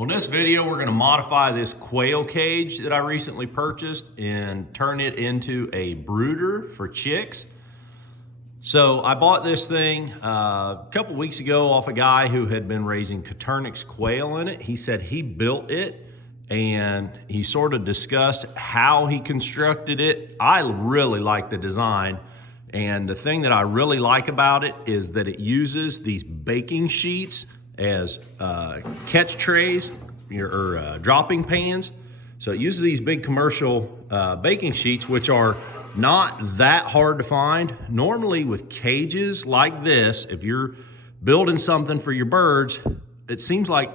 Well, in this video, we're gonna modify this quail cage that I recently purchased and turn it into a brooder for chicks. So I bought this thing a couple weeks ago off a guy who had been raising Coturnix quail in it. He said he built it and he sort of discussed how he constructed it. I really like the design. And the thing that I really like about it is that it uses these baking sheets as catch trays or dropping pans. So it uses these big commercial baking sheets, which are not that hard to find. Normally with cages like this, if you're building something for your birds, it seems like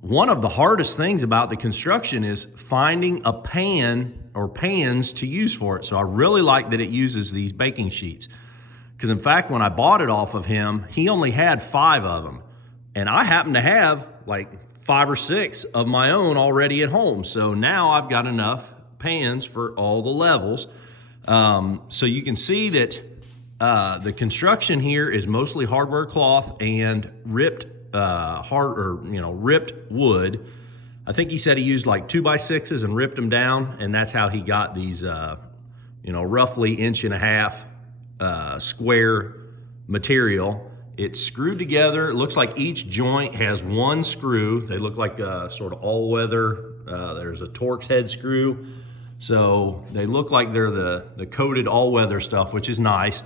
one of the hardest things about the construction is finding a pan or pans to use for it. So I really like that it uses these baking sheets. Because in fact, when I bought it off of him, he only had 5 of them. And I happen to have like 5 or 6 of my own already at home. So now I've got enough pans for all the levels. So you can see that the construction here is mostly hardware cloth and ripped ripped wood. I think he said he used like 2x6s and ripped them down, and that's how he got these roughly 1.5 inch square material. It's screwed together. It looks like each joint has 1 screw. They look like sort of all-weather. There's a Torx head screw. So they look like they're the coated all-weather stuff, which is nice.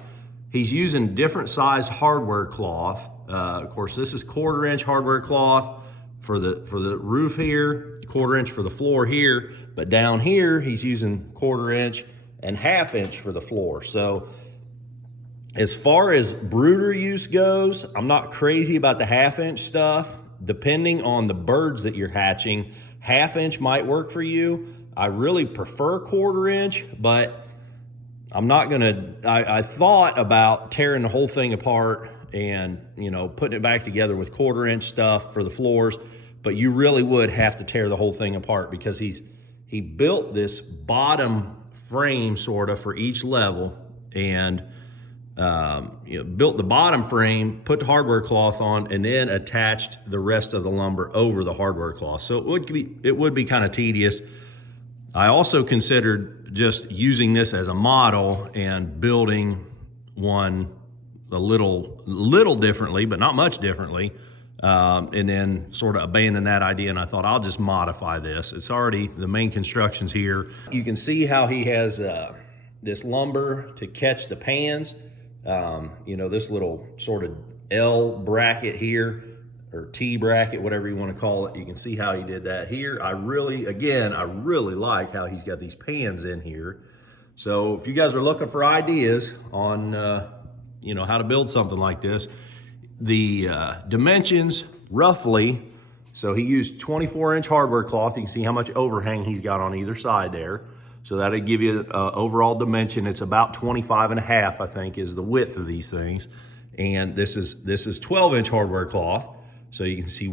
He's using different size hardware cloth. Of course, this is 1/4 inch hardware cloth for the roof here, 1/4 inch for the floor here, but down here he's using 1/4 inch and 1/2 inch for the floor. So as far as brooder use goes, I'm not crazy about the 1/2 inch stuff. Depending on the birds that you're hatching, 1/2 inch might work for you. I really prefer 1/4 inch, but I'm not gonna, I thought about tearing the whole thing apart and putting it back together with 1/4 inch stuff for the floors, but you really would have to tear the whole thing apart because he built this bottom frame sort of for each level and built the bottom frame, put the hardware cloth on, and then attached the rest of the lumber over the hardware cloth. So it would be kind of tedious. I also considered just using this as a model and building one a little differently, but not much differently, and then sort of abandon that idea. And I thought I'll just modify this. It's already, the main construction's here. You can see how he has this lumber to catch the pans. This little sort of L bracket here, or T bracket, whatever you want to call it. You can see how he did that here. I really like how he's got these pans in here. So if you guys are looking for ideas on, how to build something like this, the dimensions roughly, so he used 24 inch hardware cloth. You can see how much overhang he's got on either side there. So that'll give you an overall dimension. It's about 25.5, I think, is the width of these things. And this is 12 inch hardware cloth. So you can see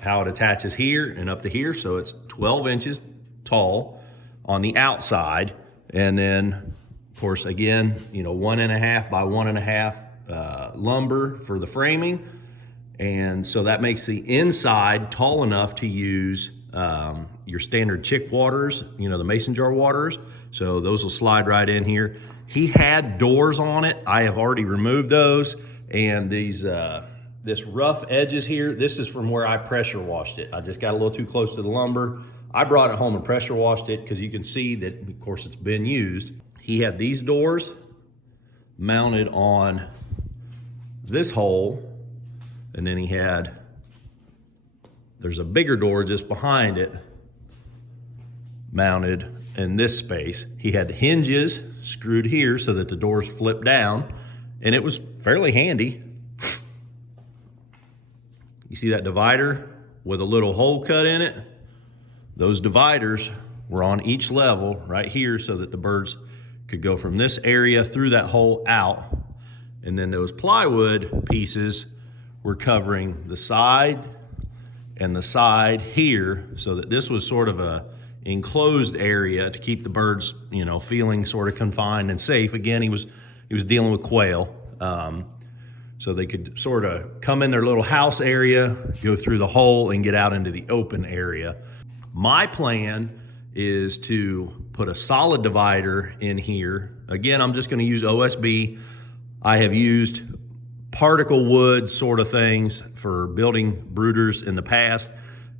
how it attaches here and up to here. So it's 12 inches tall on the outside. And then, of course, again, 1.5 by 1.5 lumber for the framing. And so that makes the inside tall enough to use your standard chick waters, the mason jar waters. So those will slide right in here. He had doors on it. I have already removed those. And these, this rough edges here, this is from where I pressure washed it. I just got a little too close to the lumber. I brought it home and pressure washed it because you can see that, of course, it's been used. He had these doors mounted on this hole, and then there's a bigger door just behind it mounted in this space. He had hinges screwed here so that the doors flip down, and it was fairly handy. You see that divider with a little hole cut in it? Those dividers were on each level right here so that the birds could go from this area through that hole out. And then those plywood pieces were covering the side and the side here, so that this was sort of a enclosed area to keep the birds, feeling sort of confined and safe. Again, he was dealing with quail. so they could sort of come in their little house area, go through the hole, and get out into the open area. My plan is to put a solid divider in here. Again, I'm just going to use OSB. I have used particle wood sort of things for building brooders in the past,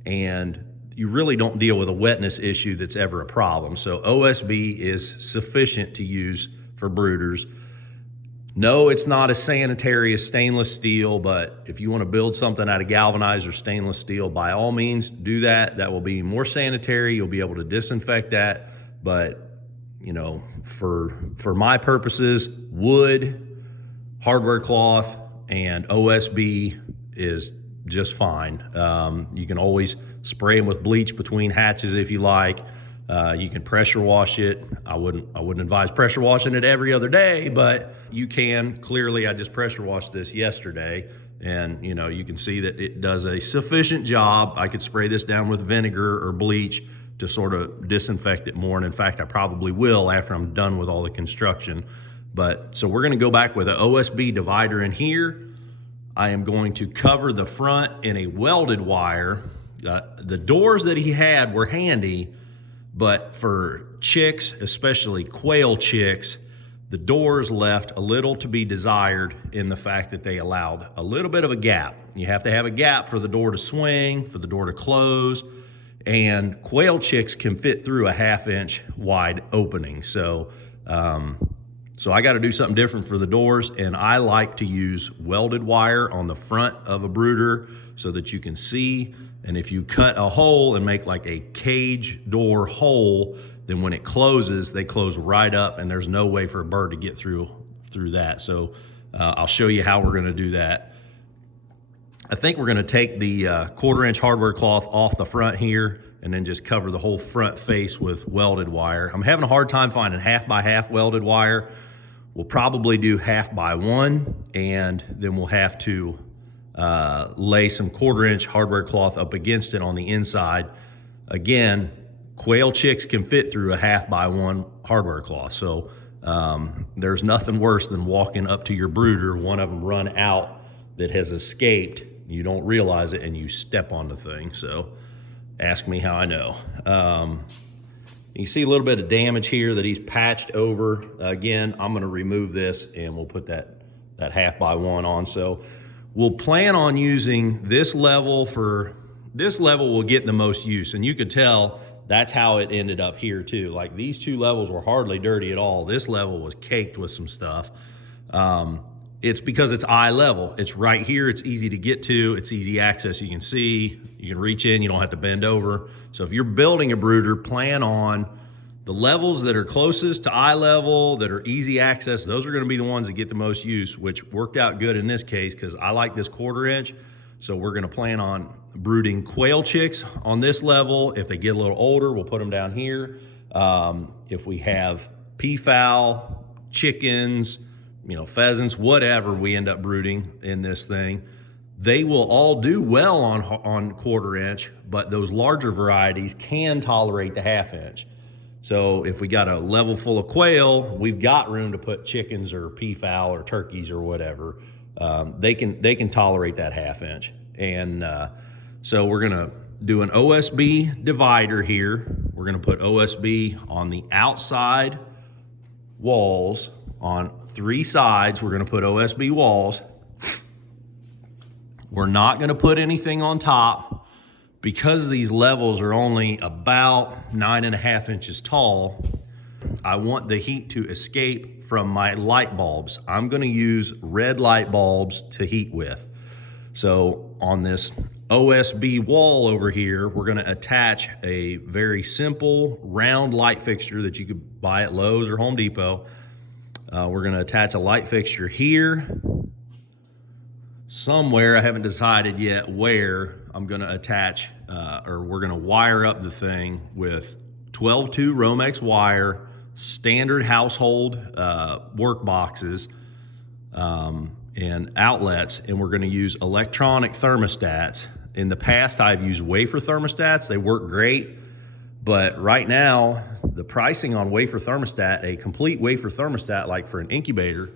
and you really don't deal with a wetness issue that's ever a problem. So OSB is sufficient to use for brooders. No, it's not as sanitary as stainless steel, but if you want to build something out of galvanized or stainless steel, by all means do that. That will be more sanitary. You'll be able to disinfect that. But, you know, for my purposes, wood, hardware cloth, and OSB is just fine. You can always spray them with bleach between hatches if you like. You can pressure wash it. I wouldn't advise pressure washing it every other day, but you can. Clearly, I just pressure washed this yesterday, and you know, you can see that it does a sufficient job. I could spray this down with vinegar or bleach to sort of disinfect it more, and in fact, I probably will after I'm done with all the construction. But so we're gonna go back with an OSB divider in here. I am going to cover the front in a welded wire. The doors that he had were handy, but for chicks, especially quail chicks, the doors left a little to be desired in the fact that they allowed a little bit of a gap. You have to have a gap for the door to swing, for the door to close, and quail chicks can fit through a 1/2 inch wide opening. So I got to do something different for the doors, and I like to use welded wire on the front of a brooder so that you can see. And if you cut a hole and make like a cage door hole, then when it closes, they close right up, and there's no way for a bird to get through that. So I'll show you how we're gonna do that. I think we're gonna take the 1/4 inch hardware cloth off the front here and then just cover the whole front face with welded wire. I'm having a hard time finding 1/2 by 1/2 welded wire. We'll probably do 1/2 by 1, and then we'll have to lay some 1/4 inch hardware cloth up against it on the inside. Again, quail chicks can fit through a 1/2 by 1 hardware cloth. So there's nothing worse than walking up to your brooder, one of them run out that has escaped, you don't realize it, and you step on the thing. So ask me how I know. You see a little bit of damage here that he's patched over. Again, I'm gonna remove this and we'll put that 1/2 by 1 on. So we'll plan on using this level will get the most use. And you could tell that's how it ended up here too. Like these two levels were hardly dirty at all. This level was caked with some stuff. It's because it's eye level. It's right here, it's easy to get to, it's easy access. You can see, you can reach in, you don't have to bend over. So if you're building a brooder, plan on the levels that are closest to eye level, that are easy access. Those are gonna be the ones that get the most use, which worked out good in this case because I like this 1/4 inch. So we're gonna plan on brooding quail chicks on this level. If they get a little older, we'll put them down here. If we have peafowl, chickens, you know, pheasants, whatever we end up brooding in this thing, they will all do well on 1/4 inch, but those larger varieties can tolerate the 1/2 inch. So if we got a level full of quail, we've got room to put chickens or peafowl or turkeys or whatever. They can tolerate that 1/2 inch. And so we're gonna do an OSB divider here. We're gonna put OSB on the outside walls. On 3 sides, we're gonna put OSB walls. We're not gonna put anything on top because these levels are only about 9.5 inches tall. I want the heat to escape from my light bulbs. I'm gonna use red light bulbs to heat with. So on this OSB wall over here, we're gonna attach a very simple round light fixture that you could buy at Lowe's or Home Depot. We're gonna attach a light fixture here. Somewhere, I haven't decided yet where, I'm gonna attach, or we're gonna wire up the thing with 12-2 Romex wire, standard household work boxes, and outlets, and we're gonna use electronic thermostats. In the past, I've used wafer thermostats. They work great. But right now, the pricing on wafer thermostat, a complete wafer thermostat, like for an incubator,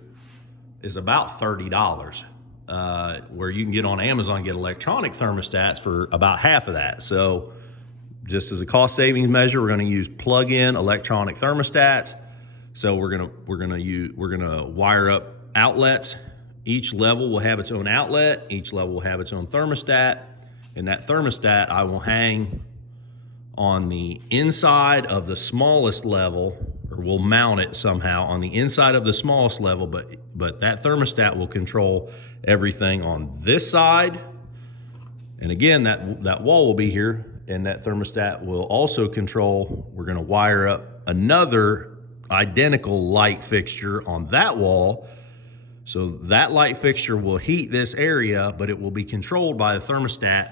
is about $30. where you can get on Amazon, get electronic thermostats for about half of that. So just as a cost savings measure, we're going to use plug-in electronic thermostats. So we're gonna wire up outlets. Each level will have its own outlet. Each level will have its own thermostat. And that thermostat I will hang on the inside of the smallest level, or we'll mount it somehow on the inside of the smallest level, but that thermostat will control everything on this side. And again, that wall will be here, and that thermostat will also control, we're gonna wire up another identical light fixture on that wall. So that light fixture will heat this area, but it will be controlled by the thermostat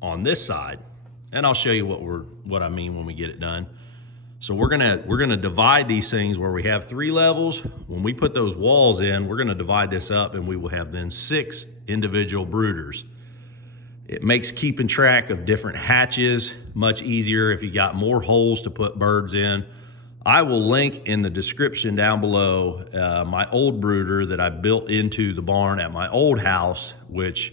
on this side. And I'll show you what I mean when we get it done. So we're gonna divide these things where we have 3 levels. When we put those walls in, we're gonna divide this up, and we will have then 6 individual brooders. It makes keeping track of different hatches much easier if you got more holes to put birds in. I will link in the description down below my old brooder that I built into the barn at my old house, which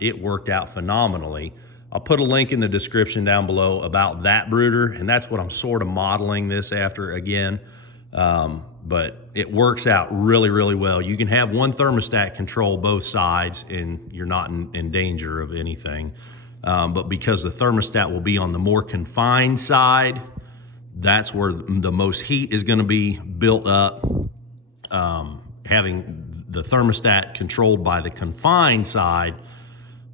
it worked out phenomenally. I'll put a link in the description down below about that brooder, and that's what I'm sort of modeling this after again. But it works out really, really well. You can have one thermostat control both sides, and you're not in danger of anything. But because the thermostat will be on the more confined side, that's where the most heat is gonna be built up. Having the thermostat controlled by the confined side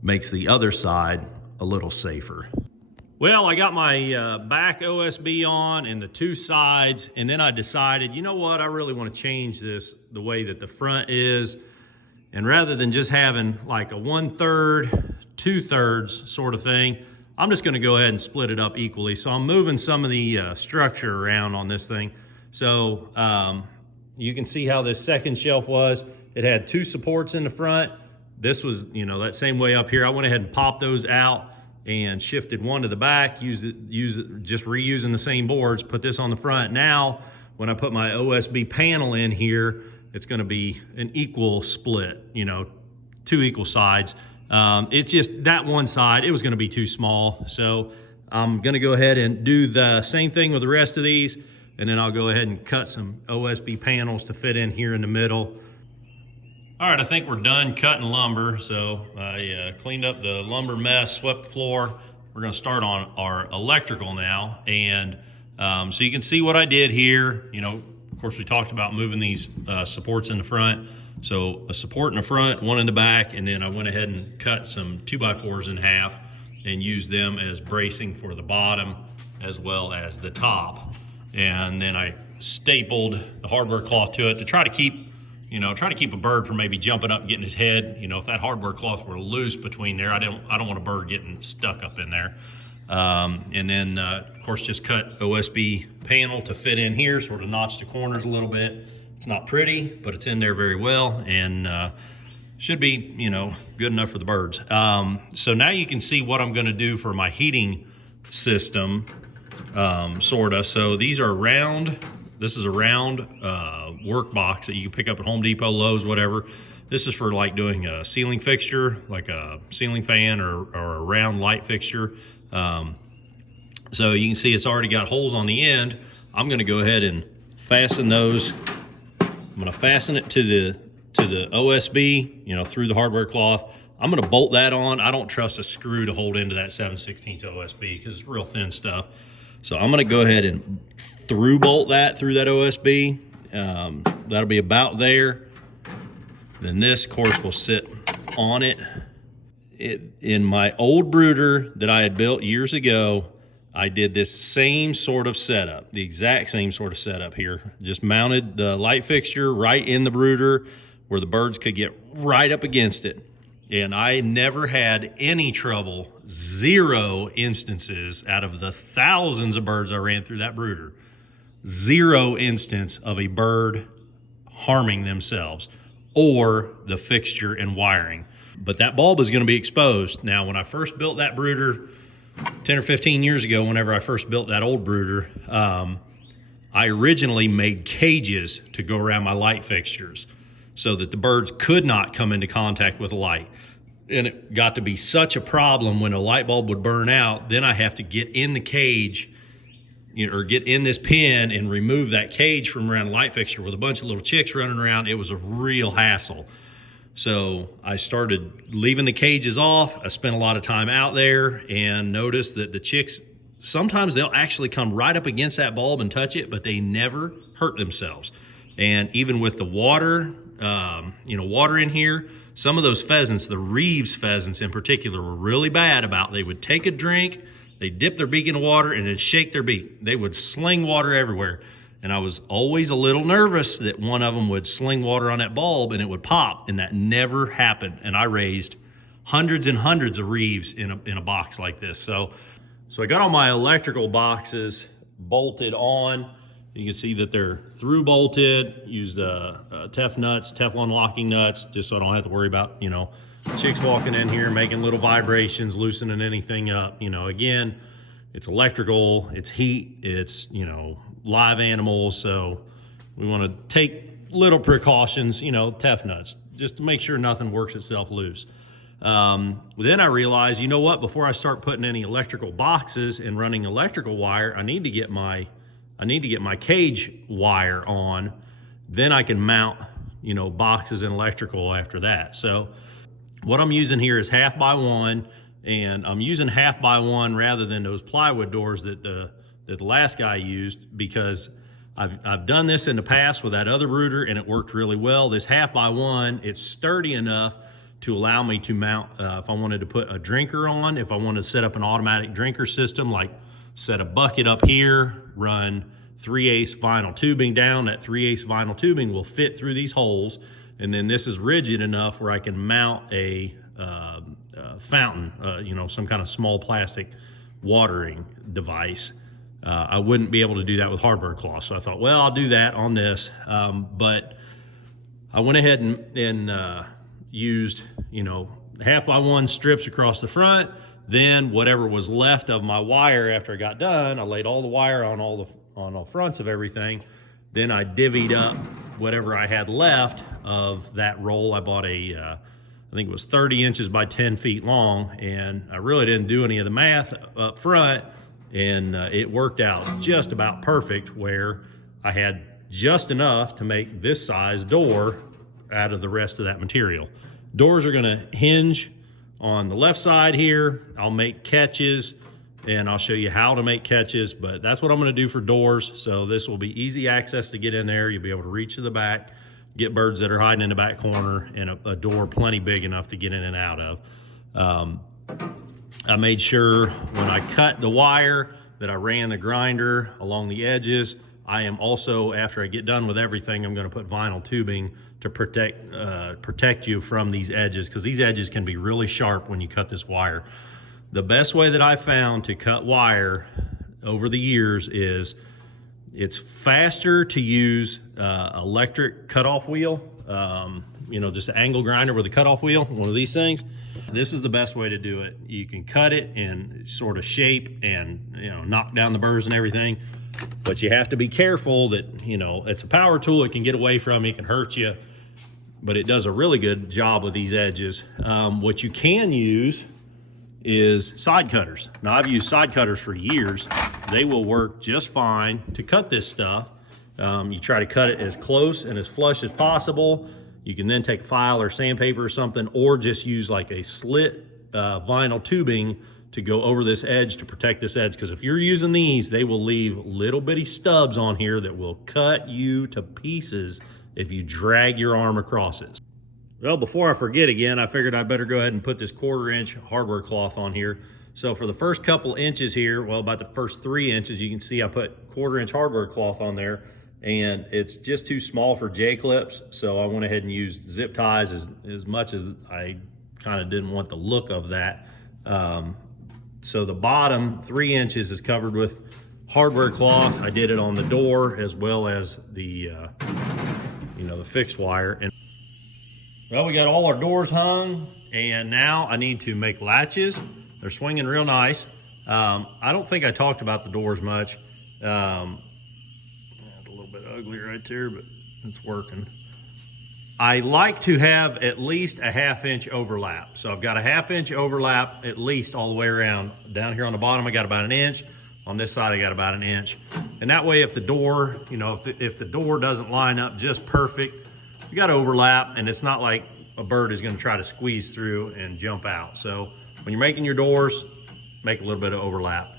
makes the other side a little safer. Well, I got my back OSB on and the 2 sides, and then I decided, you know what, I really want to change this the way that the front is. And rather than just having like a 1/3, 2/3 sort of thing, I'm just going to go ahead and split it up equally. So I'm moving some of the structure around on this thing. So you can see how this second shelf was. It had 2 supports in the front. This was, that same way up here. I went ahead and popped those out and shifted one to the back, use it, just reusing the same boards, put this on the front. Now, when I put my OSB panel in here, it's gonna be an equal split, 2 equal sides. It's just that one side, it was gonna be too small. So I'm gonna go ahead and do the same thing with the rest of these, and then I'll go ahead and cut some OSB panels to fit in here in the middle. All right, I think we're done cutting lumber. So I cleaned up the lumber mess, swept the floor. We're gonna start on our electrical now. And so you can see what I did here. Of course, we talked about moving these supports in the front. So a support in the front, one in the back, and then I went ahead and cut some 2x4s in half and used them as bracing for the bottom as well as the top. And then I stapled the hardware cloth to it to try to keep a bird from maybe jumping up and getting his head. If that hardware cloth were loose between there, I don't want a bird getting stuck up in there. And then, of course, just cut OSB panel to fit in here, sort of notch the corners a little bit. It's not pretty, but it's in there very well, and should be, good enough for the birds. So now you can see what I'm gonna do for my heating system, sorta. So these are round. This is a round work box that you can pick up at Home Depot, Lowe's, whatever. This is for like doing a ceiling fixture, like a ceiling fan or a round light fixture. So you can see it's already got holes on the end. I'm gonna go ahead and fasten those. I'm gonna fasten it to the OSB, through the hardware cloth. I'm gonna bolt that on. I don't trust a screw to hold into that 7/16 OSB because it's real thin stuff. So I'm gonna go ahead and through bolt that through that OSB. That'll be about there. Then this, of course, will sit on it. In my old brooder that I had built years ago, I did this same sort of setup, the exact same sort of setup here. Just mounted the light fixture right in the brooder where the birds could get right up against it. And I never had any trouble, 0 instances out of the thousands of birds I ran through that brooder, 0 instance of a bird harming themselves or the fixture and wiring. But that bulb is gonna be exposed. Now, when I first built that brooder 10 or 15 years ago, whenever I first built that old brooder, I originally made cages to go around my light fixtures. so that the birds could not come into contact with the light. And it got to be such a problem when a light bulb would burn out, then I have to get in the cage, or get in this pen and remove that cage from around the light fixture with a bunch of little chicks running around. It was a real hassle. So I started leaving the cages off. I spent a lot of time out there and noticed that the chicks, sometimes they'll actually come right up against that bulb and touch it, but they never hurt themselves. And even with the water, water in here, some of those pheasants, the Reeves pheasants in particular, were really bad about, they would take a drink, they dip their beak in the water and then shake their beak. They would sling water everywhere. And I was always a little nervous that one of them would sling water on that bulb and it would pop, and that never happened. And I raised hundreds and hundreds of Reeves in a box like this. So I got all my electrical boxes bolted on. You can see that they're through bolted, used Teflon locking nuts, just so I don't have to worry about, chicks walking in here, making little vibrations, loosening anything up. Again, it's electrical, it's heat, it's, live animals. So we want to take little precautions, Tef nuts, just to make sure nothing works itself loose. Then I realized, you know what, before I start putting any electrical boxes and running electrical wire, I need to get my cage wire on. Then I can mount, boxes and electrical after that. So what I'm using here is 1/2x1, and I'm using 1/2x1 rather than those plywood doors that the last guy used, because I've done this in the past with that other Brooder and it worked really well. This 1/2x1, it's sturdy enough to allow me to mount, if I wanted to put a drinker on, if I wanted to set up an automatic drinker system, like set a bucket up here, run 3/8 vinyl tubing down. That 3/8 vinyl tubing will fit through these holes. And then this is rigid enough where I can mount a fountain, some kind of small plastic watering device. I wouldn't be able to do that with hardware cloth. So I thought, well, I'll do that on this. But I went ahead and used, 1/2x1 strips across the front. Then whatever was left of my wire after I got done, I laid all the wire on all the fronts of everything. Then I divvied up whatever I had left of that roll. I bought I think it was 30 inches by 10 feet long, and I really didn't do any of the math up front, and it worked out just about perfect, where I had just enough to make this size door out of the rest of that material. Doors are gonna hinge on the left side here. I'll make catches, and I'll show you how to make catches, but that's what I'm gonna do for doors. So this will be easy access to get in there. You'll be able to reach to the back, get birds that are hiding in the back corner, and a door plenty big enough to get in and out of. I made sure when I cut the wire that I ran the grinder along the edges. I am also, after I get done with everything, I'm gonna put vinyl tubing to protect you from these edges, because these edges can be really sharp when you cut this wire. The best way that I found to cut wire over the years is it's faster to use electric cutoff wheel, just an angle grinder with a cutoff wheel, one of these things. This is the best way to do it. You can cut it and sort of shape and knock down the burrs and everything, but you have to be careful that it's a power tool. It can get away from you, it can hurt you, but it does a really good job with these edges. What you can use is side cutters. Now, I've used side cutters for years. They will work just fine to cut this stuff. You try to cut it as close and as flush as possible. You can then take a file or sandpaper or something, or just use like a slit vinyl tubing to go over this edge to protect this edge. Because if you're using these, they will leave little bitty stubs on here that will cut you to pieces if you drag your arm across it. Well, before I forget again, I figured I better go ahead and put this 1/4 inch hardware cloth on here. So for the first couple inches here, well, about the first 3 inches, you can see I put 1/4 inch hardware cloth on there, and it's just too small for J-clips. So I went ahead and used zip ties as much as I kind of didn't want the look of that. So the bottom 3 inches is covered with hardware cloth. I did it on the door as well as the, the fixed wire. And well, we got all our doors hung, and now I need to make latches. They're swinging real nice. I don't think I talked about the doors much. A little bit ugly right there, but it's working. I like to have at least a 1/2 inch overlap. So I've got a 1/2 inch overlap at least all the way around. Down here on the bottom, I got about 1 inch. On this side, I got about 1 inch. And that way, if the door, you know, if the door doesn't line up just perfect, you got overlap, and it's not like a bird is gonna try to squeeze through and jump out. So when you're making your doors, make a little bit of overlap.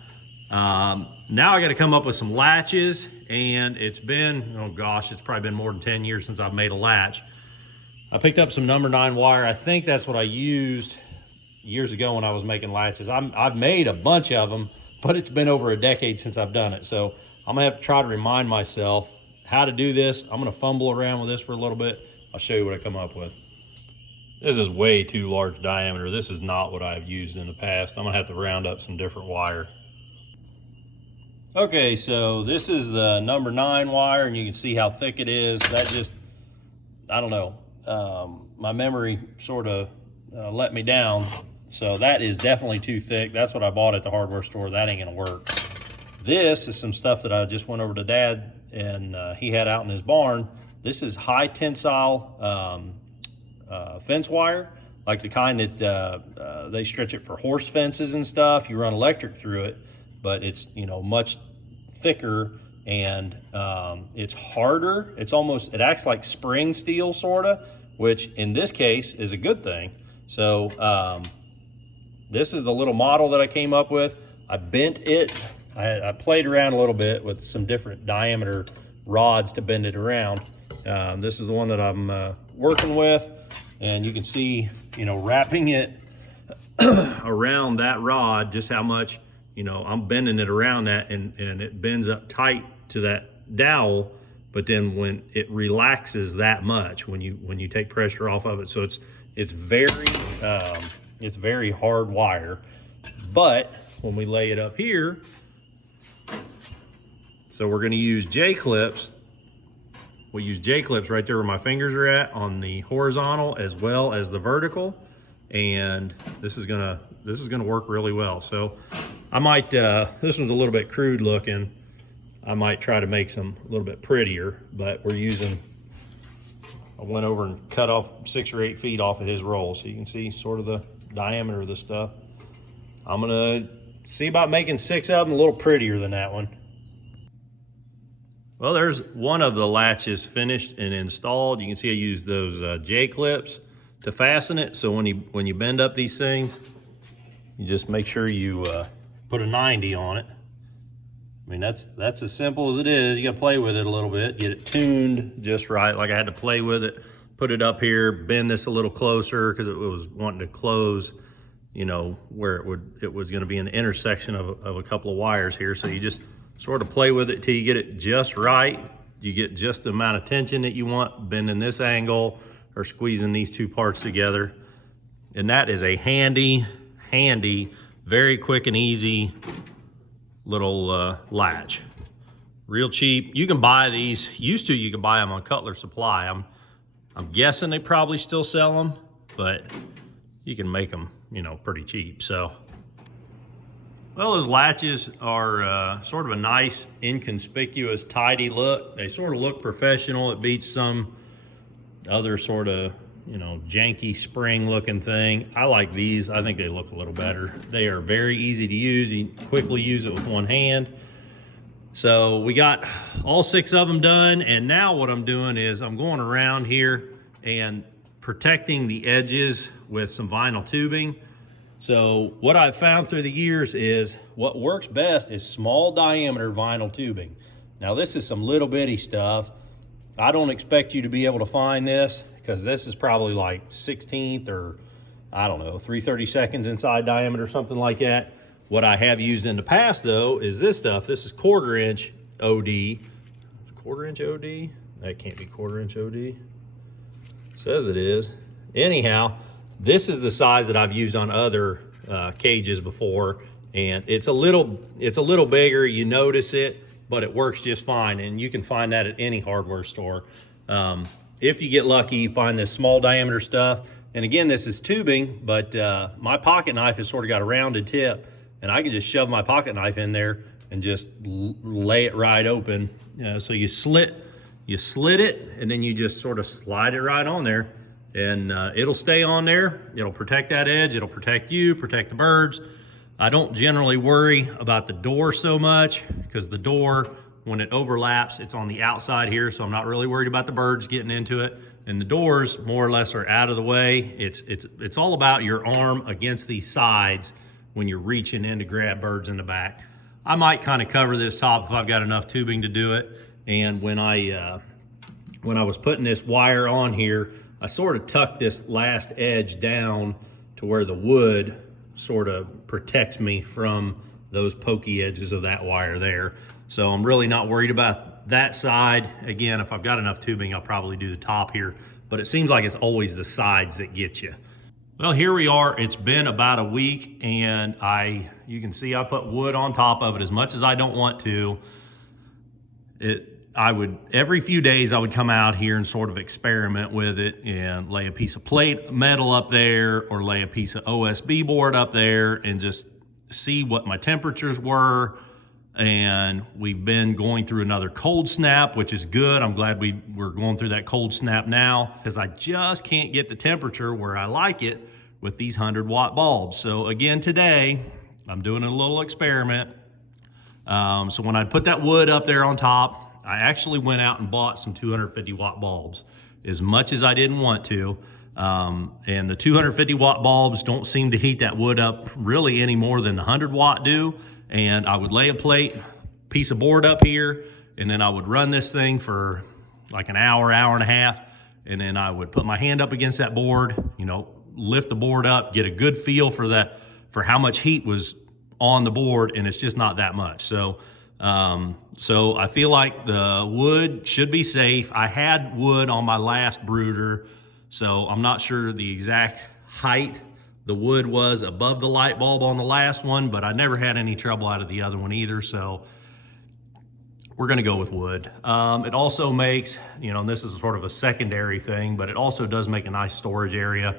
Now I got to come up with some latches, and it's been, oh gosh, it's probably been more than 10 years since I've made a latch. I picked up some number 9 wire. I think that's what I used years ago when I was making latches. I've made a bunch of them, but it's been over a decade since I've done it. So I'm gonna have to try to remind myself how to do this. I'm gonna fumble around with this for a little bit. I'll show you what I come up with. This is way too large diameter. This is not what I've used in the past. I'm gonna have to round up some different wire. Okay, so this is the number 9 wire, and you can see how thick it is. That just, I don't know, my memory sort of let me down. So that is definitely too thick. That's what I bought at the hardware store. That ain't gonna work. This is some stuff that I just went over to Dad and he had out in his barn. This is high tensile fence wire, like the kind that they stretch it for horse fences and stuff. You run electric through it, but it's, you know, much thicker, and it's harder. It's almost, it acts like spring steel sorta, which in this case is a good thing. So this is the little model that I came up with. I bent it. I played around a little bit with some different diameter rods to bend it around. This is the one that I'm working with, and you can see, you know, wrapping it around that rod, just how much, you know, I'm bending it around that, and it bends up tight to that dowel. But then when it relaxes that much, when you take pressure off of it, so it's very hard wire. But when we lay it up here, so we're going to use J-clips. We use J-clips right there where my fingers are at on the horizontal as well as the vertical, and this is gonna work really well. So I might, this one's a little bit crude looking. I might try to make some a little bit prettier, but we're using, I went over and cut off 6 or 8 feet off of his roll, so you can see sort of the diameter of the stuff. I'm gonna see about making 6 of them a little prettier than that one. Well, there's one of the latches finished and installed. You can see I used those J-clips to fasten it. So when you bend up these things, you just make sure you put a 90 on it. I mean, that's as simple as it is. You gotta play with it a little bit, get it tuned just right. Like I had to play with it, put it up here, bend this a little closer because it was wanting to close, you know, where it was gonna be an intersection of a couple of wires here. So you just sort of play with it till you get it just right. You get just the amount of tension that you want, bending this angle or squeezing these 2 parts together. And that is a handy, very quick and easy little latch. Real cheap. You can buy these, you can buy them on Cutler Supply. I'm guessing they probably still sell them, but you can make them, you know, pretty cheap. So, well, those latches are sort of a nice, inconspicuous, tidy look. They sort of look professional. It beats some other sort of, you know, janky spring looking thing. I like these. I think they look a little better. They are very easy to use. You can quickly use it with one hand. So we got all 6 of them done, and now what I'm doing is I'm going around here and protecting the edges with some vinyl tubing. So what I've found through the years is what works best is small diameter vinyl tubing. Now this is some little bitty stuff. I don't expect you to be able to find this because this is probably like 1/16 or I don't know, 3/32 inside diameter, something like that. What I have used in the past though is this stuff. This is 1/4 inch OD. 1/4 inch OD? That can't be 1/4 inch OD. Says it is. Anyhow, this is the size that I've used on other cages before, and it's a little bigger. You notice it, but it works just fine, and you can find that at any hardware store. If you get lucky, you find this small diameter stuff. And again, this is tubing, but my pocket knife has sort of got a rounded tip, and I can just shove my pocket knife in there and just lay it right open. So you slit you slit it, and then you just sort of slide it right on there, and it'll stay on there. It'll protect that edge. It'll protect you, protect the birds. I don't generally worry about the door so much, because the door, when it overlaps, it's on the outside here, so I'm not really worried about the birds getting into it. And the doors more or less are out of the way. It's all about your arm against these sides when you're reaching in to grab birds in the back. I might kind of cover this top if I've got enough tubing to do it. And when I was putting this wire on here, I sort of tucked this last edge down to where the wood sort of protects me from those pokey edges of that wire there. So I'm really not worried about that side. Again, if I've got enough tubing, I'll probably do the top here, but it seems like it's always the sides that get you. Well, here we are. It's been about a week, and you can see I put wood on top of it as much as I don't want to. Every few days I would come out here and sort of experiment with it and lay a piece of plate metal up there or lay a piece of OSB board up there and just see what my temperatures were. And we've been going through another cold snap, which is good. I'm glad we're going through that cold snap now, because I just can't get the temperature where I like it with these 100-watt bulbs. So again, today I'm doing a little experiment. So when I put that wood up there on top, I actually went out and bought some 250-watt bulbs, as much as I didn't want to. And the 250-watt bulbs don't seem to heat that wood up really any more than the 100-watt do. And I would lay a piece of board up here, and then I would run this thing for like an hour, hour and a half, and then I would put my hand up against that board, lift the board up, get a good feel for how much heat was on the board, and it's just not that much. So I feel like the wood should be safe. I had wood on my last brooder, so I'm not sure the exact height the wood was above the light bulb on the last one, but I never had any trouble out of the other one either, so we're gonna go with wood. It also makes, and this is sort of a secondary thing, but it also does make a nice storage area,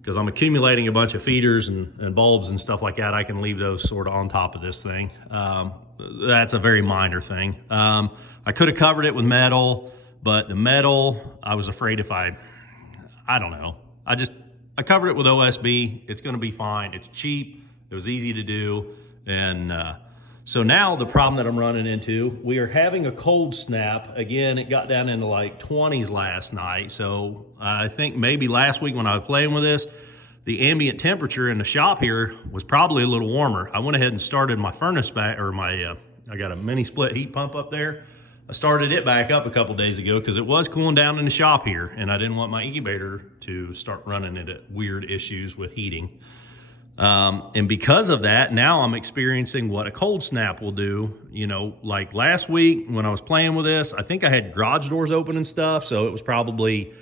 because I'm accumulating a bunch of feeders and bulbs and stuff like that. I can leave those sort of on top of this thing. That's a very minor thing. I could have covered it with metal, but the metal, I was afraid I don't know. I covered it with OSB. It's gonna be fine. It's cheap. It was easy to do. And so now the problem that I'm running into, we are having a cold snap. Again, it got down into like 20s last night. So I think maybe last week when I was playing with this, the ambient temperature in the shop here was probably a little warmer. I went ahead and started my furnace back, or I got a mini split heat pump up there. I started it back up a couple days ago because it was cooling down in the shop here, and I didn't want my incubator to start running into weird issues with heating. And because of that, now I'm experiencing what a cold snap will do. Like last week when I was playing with this, I think I had garage doors open and stuff, so it was probably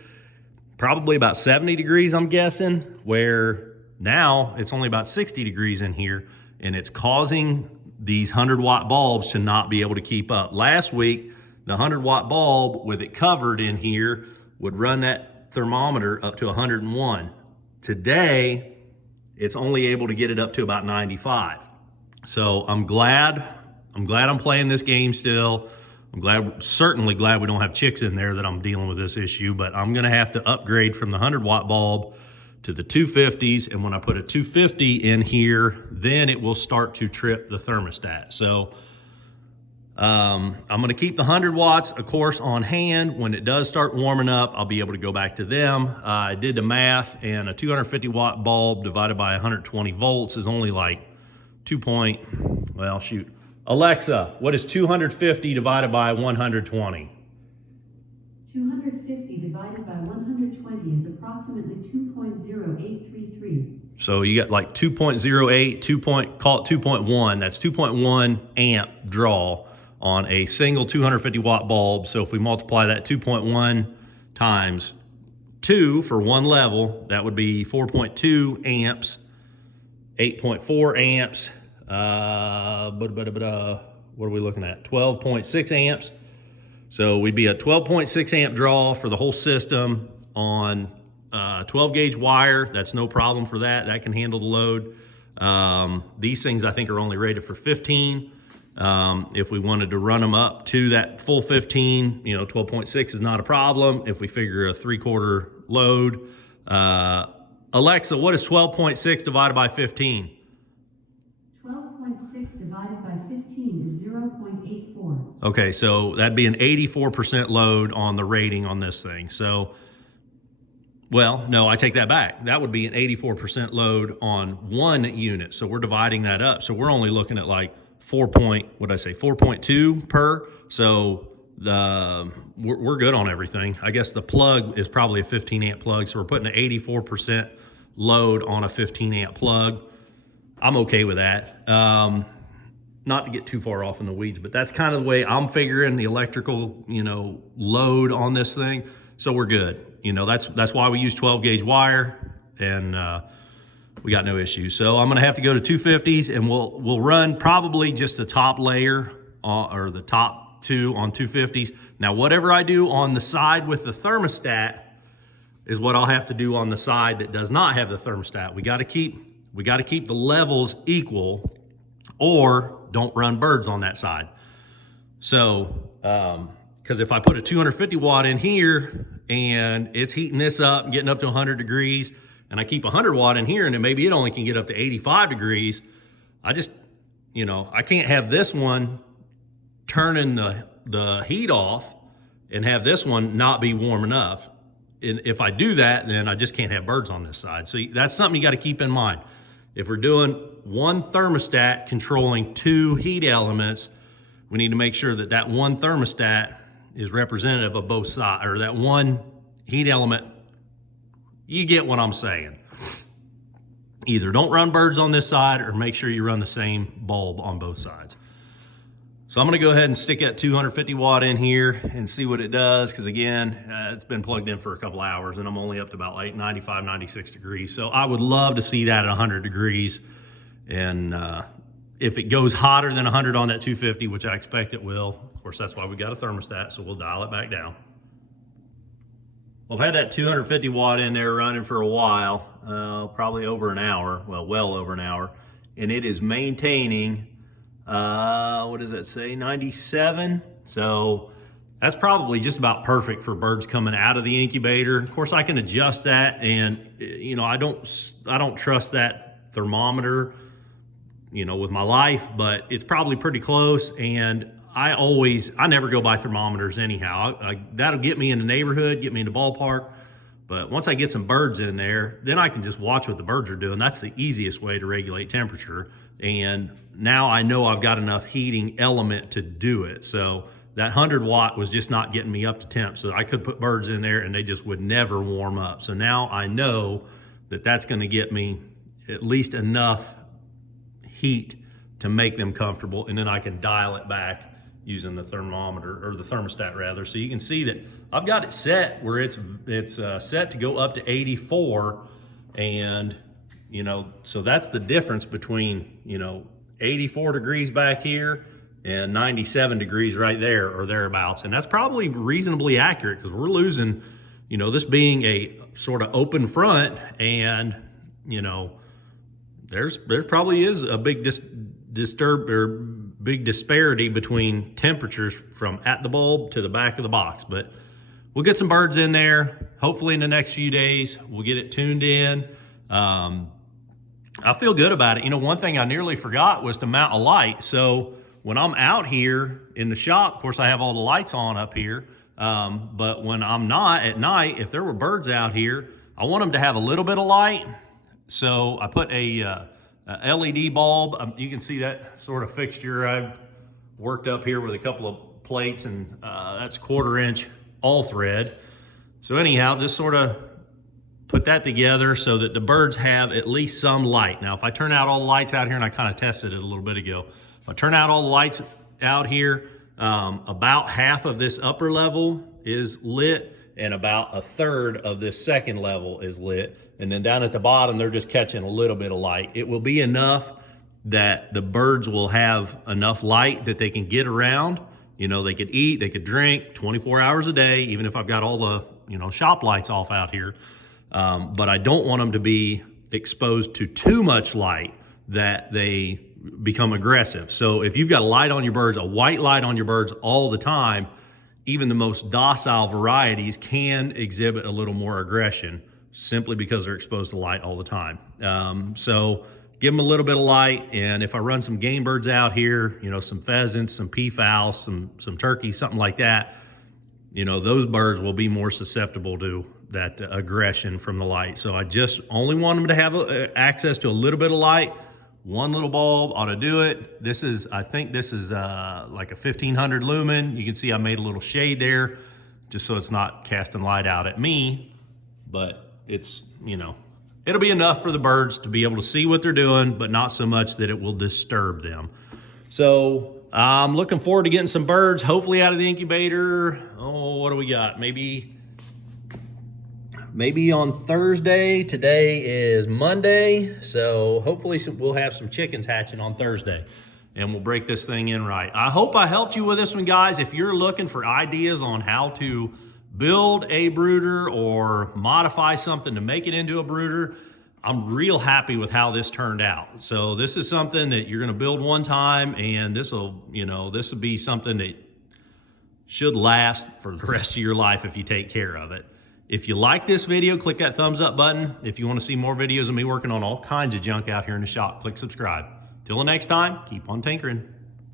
about 70 degrees, I'm guessing, where now it's only about 60 degrees in here, and it's causing these 100-watt bulbs to not be able to keep up. Last week, the 100-watt bulb with it covered in here would run that thermometer up to 101. Today, it's only able to get it up to about 95. So I'm glad I'm playing this game still. I'm certainly glad we don't have chicks in there that I'm dealing with this issue, but I'm gonna have to upgrade from the 100-watt bulb to the 250s, and when I put a 250 in here, then it will start to trip the thermostat. So I'm gonna keep the 100 watts, of course, on hand. When it does start warming up, I'll be able to go back to them. I did the math, and a 250-watt bulb divided by 120 volts is only like Alexa, what is 250 divided by 120? 250 divided by 120 is approximately 2.0833. So you got like 2.08, call it 2.1. That's 2.1 amp draw on a single 250-watt bulb. So if we multiply that 2.1 times 2 for one level, that would be 4.2 amps, 8.4 amps, what are we looking at? 12.6 amps. So we'd be a 12.6 amp draw for the whole system on 12 gauge wire. That's no problem for that. That can handle the load. These things I think are only rated for 15. If we wanted to run them up to that full 15, 12.6 is not a problem. If we figure a 3/4 load, Alexa, what is 12.6 divided by 15? 12.6 divided by 15 is 0.84. Okay, so that'd be an 84% load on the rating on this thing. So, well, no, I take that back. That would be an 84% load on one unit. So we're dividing that up. So we're only looking at like 4.2 per. So we're good on everything. I guess the plug is probably a 15 amp plug. So we're putting an 84% load on a 15 amp plug. I'm okay with that. Not to get too far off in the weeds, but that's kind of the way I'm figuring the electrical, load on this thing. So we're good. That's why we use 12 gauge wire, and we got no issues. So I'm gonna have to go to 250s, and we'll run probably just the top layer or the top two on 250s. Now, whatever I do on the side with the thermostat is what I'll have to do on the side that does not have the thermostat. We got to keep the levels equal, or don't run birds on that side. So, because if I put a 250 watt in here and it's heating this up and getting up to 100 degrees, and I keep 100 watt in here and then maybe it only can get up to 85 degrees, I just, I can't have this one turning the heat off and have this one not be warm enough. And if I do that, then I just can't have birds on this side. So that's something you got to keep in mind. If we're doing one thermostat controlling two heat elements, we need to make sure that that one thermostat is representative of both sides, or that one heat element. You get what I'm saying. Either don't run birds on this side, or make sure you run the same bulb on both sides. So I'm gonna go ahead and stick that 250 watt in here and see what it does, because again, it's been plugged in for a couple hours and I'm only up to about like 95, 96 degrees. So I would love to see that at 100 degrees. And if it goes hotter than 100 on that 250, which I expect it will, of course, that's why we got a thermostat, so we'll dial it back down. Well, I've had that 250 watt in there running for a while, probably over an hour, well over an hour, and it is maintaining, what does that say, 97? So that's probably just about perfect for birds coming out of the incubator. Of course, I can adjust that, and I don't trust that thermometer, with my life, but it's probably pretty close. And I never go by thermometers anyhow. That'll get me in the neighborhood, get me in the ballpark. But once I get some birds in there, then I can just watch what the birds are doing. That's the easiest way to regulate temperature. And now I know I've got enough heating element to do it. So that 100 watt was just not getting me up to temp. So I could put birds in there and they just would never warm up. So now I know that that's going to get me at least enough heat to make them comfortable. And then I can dial it back using the thermometer, or the thermostat rather. So you can see that I've got it set where it's set to go up to 84. And, so that's the difference between, 84 degrees back here and 97 degrees right there or thereabouts. And that's probably reasonably accurate, because we're losing, this being a sort of open front, and, there's probably is a big big disparity between temperatures from at the bulb to the back of the box. But we'll get some birds in there. Hopefully in the next few days, we'll get it tuned in. I feel good about it. One thing I nearly forgot was to mount a light. So when I'm out here in the shop, of course I have all the lights on up here. But when I'm not at night, if there were birds out here, I want them to have a little bit of light. So I put a LED bulb. You can see that sort of fixture I've worked up here with a couple of plates, and that's 1/4 inch all thread. So anyhow, just sort of put that together so that the birds have at least some light. Now, if I turn out all the lights out here, and I kind of tested it a little bit ago, if I turn out all the lights out here, about half of this upper level is lit, and about 1/3 of this second level is lit. And then down at the bottom, they're just catching a little bit of light. It will be enough that the birds will have enough light that they can get around. They could eat, they could drink 24 hours a day, even if I've got all the, shop lights off out here. But I don't want them to be exposed to too much light that they become aggressive. So if you've got a light on your birds, a white light on your birds all the time, even the most docile varieties can exhibit a little more aggression simply because they're exposed to light all the time. So give them a little bit of light, and if I run some game birds out here, you know, some pheasants, some peafowls, some turkeys, something like that, you know, those birds will be more susceptible to that aggression from the light. So I just only want them to have access to a little bit of light. One little bulb ought to do it. This is, I think this is like a 1500 lumen. You can see I made a little shade there just so it's not casting light out at me, but it's, you know, it'll be enough for the birds to be able to see what they're doing, but not so much that it will disturb them. So I'm looking forward to getting some birds, hopefully out of the incubator. Oh, what do we got? Maybe on Thursday. Today is Monday, so hopefully we'll have some chickens hatching on Thursday, and we'll break this thing in right. I hope I helped you with this one, guys. If you're looking for ideas on how to build a brooder or modify something to make it into a brooder, I'm real happy with how this turned out. So this is something that you're gonna build one time, and this will be something that should last for the rest of your life if you take care of it. If you like this video, click that thumbs up button. If you wanna see more videos of me working on all kinds of junk out here in the shop, click subscribe. Till the next time, keep on tinkering.